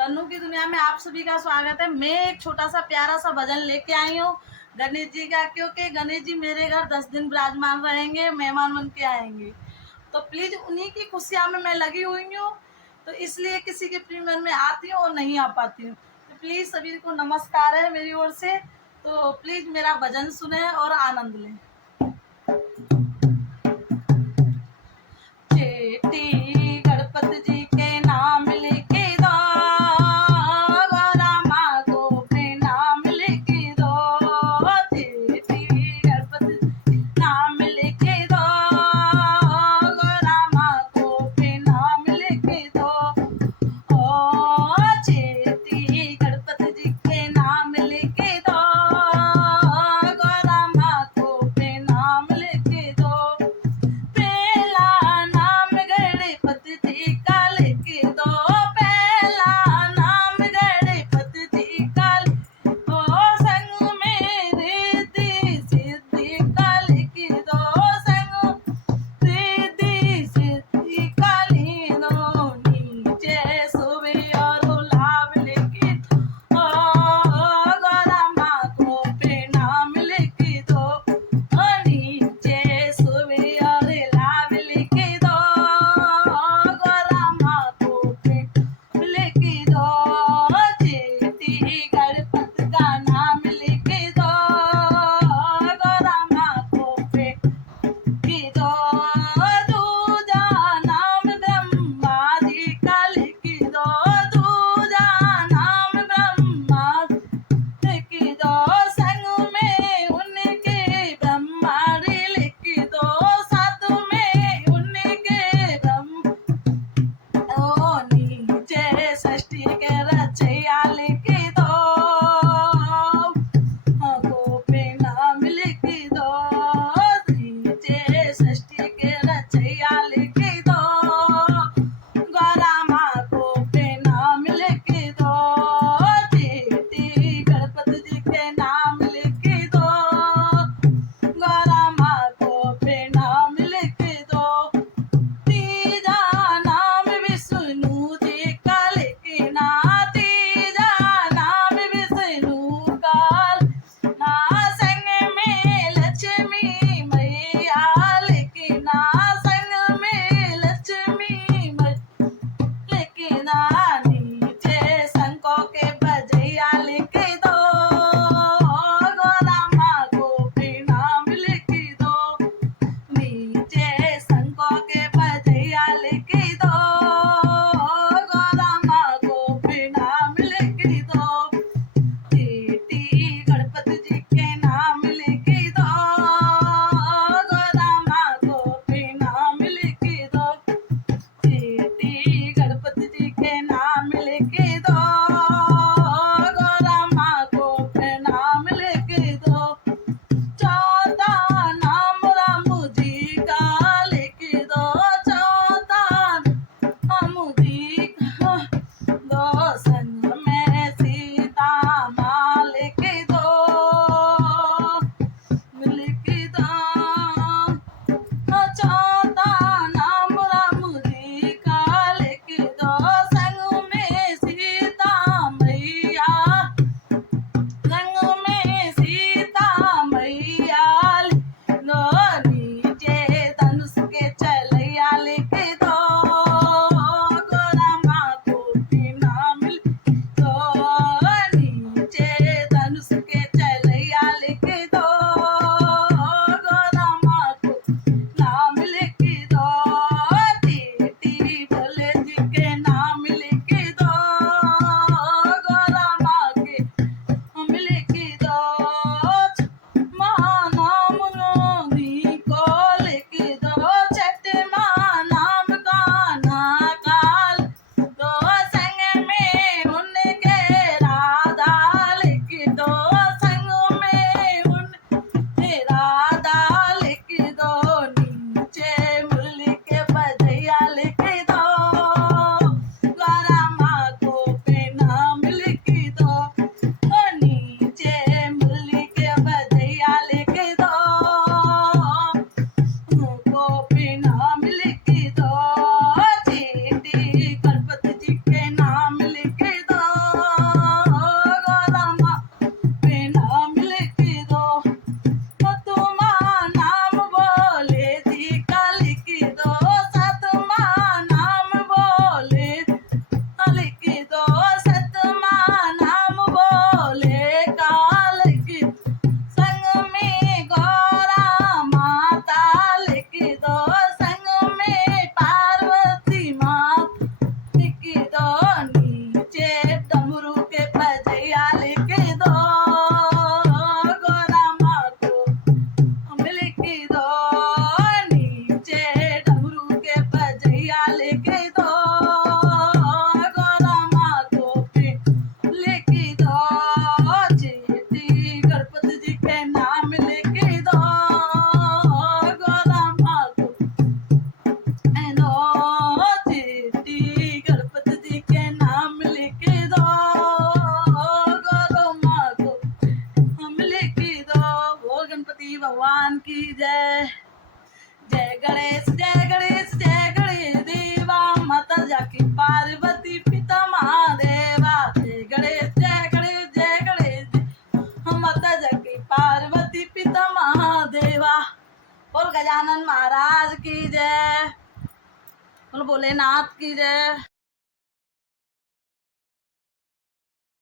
तन्नू की दुनिया में आप सभी का स्वागत है। मैं एक छोटा सा प्यारा सा भजन लेके आई हूँ गणेश जी का, क्योंकि गणेश जी मेरे घर 10 दिन विराजमान रहेंगे, मेहमान बन के आएंगे। तो प्लीज उन्हीं की खुशियाँ में मैं लगी हुई हूँ, तो इसलिए किसी के प्रिय मन में आती हूँ और नहीं आ पाती हूँ। तो प्लीज सभी को नमस्कार है मेरी ओर से। तो प्लीज मेरा भजन सुने और आनंद लें। चेटी गणपति जी के नाम लेके दो, रामा को अपने नाम लेके दो। चेटी गणपति नाम लेके दो, रामा को अपने नाम लेके दो। ओ चेटी गणपति जी के नाम लेके दो, रामा को अपने नाम लेके दो। पहला नाम गणपति जी का लेके दो, पहला नाम गणपति जी का ओ संग में रिद्धि सिद्धि का लेके दो, संग रिद्धि सिद्धि का ले दो। नीचे सुबे और लाभ लेके ओ गौरा माँ को प्रणाम लेके दो। नीचे सुबे और लाभ लेके दो, गौरा माँ को प्रणाम लेके दो। चेटी गणपति का नाम लेके दो, गौरा माँ को प्रणाम दो। दूजा नाम ब्रह्मा जी का लेके दो, दूजा नाम ब्रह्मा लेके दो, संग में उनके ब्रह्मांड लेके दो, साथ में उनके ब्रह्म ओ नीचे षष्ठी के रचैया लेके दो, को नाम लेके दो। नीचे षष्ठी के रचैया लेके दो, गौरा माँ को नाम लेके दो। चेटी गणपति जी के नाम लेके दो, गौरा माँ को नाम लेके दो। तीजा नाम विष्णु जी का लेके ना, तीजा नाम विष्णु का ना, संग में लक्ष्मी मैया लेके ना, संग में लक्ष्मी मैया लेके ना। नीचे शंखों के बजैया लेके दो, गौरा माँ को प्रणाम लेके दो। नीचे शंखों के बजैया लेके दो, गौरा माँ को प्रणाम लेके दो। चेटी गणपति जी के नाम लेके दो, गौरा माँ को प्रणाम लेके दो। चेटी गणपति जी के नाम लेके दो, गौरा माँ को प्रणाम लेके दो। चौथा नाम राम जी का लेके दो, चौथा राम जी का दो, संग में सीता माँ लेके दो, लेके दो। चौथा नाम राम जी का लेके दो, संग में सीता मैया, संग में सीता मैया लो। नीचे धनुष के चलैया लेके दो, गौरा माँ को नाम हनुमान की जय। जय गणेश जय गणेश जय गणेश देवा, माता जाकी पार्वती पिता महादेवा। जय गणेश जय गणेश जय गणेश, माता जाकी पार्वती पिता महादेवा। बोल गजानन महाराज की जय, बोल भोलेनाथ की जय।